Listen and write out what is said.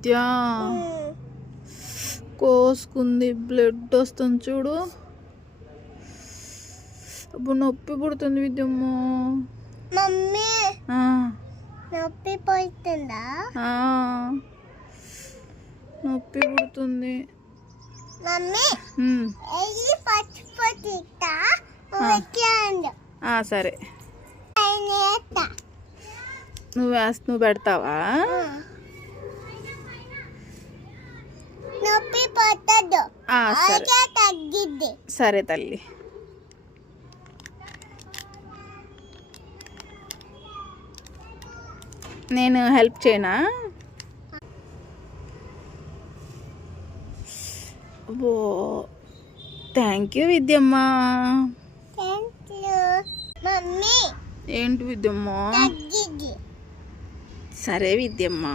విద్య కోసుకుంది, blood వస్తుంది చూడు. అప్పుడు నొప్పి పుడుతుంది విద్యమ్మ. మమ్మీ నొప్పి పోతుందా? నొప్పి పుడుతుంది మమ్మీ. సరే నువ్వు పెడతావా? నొప్పి పోతుంది, సరే తగ్గిద్ది. సరే తల్లి. నేను హెల్ప్ చేయనా? ఓ థ్యాంక్ యూ విద్యమ్మ. మమ్మీ ఏంటి విద్యమ్మ? తగ్గిద్ది. సరే విద్యమ్మ.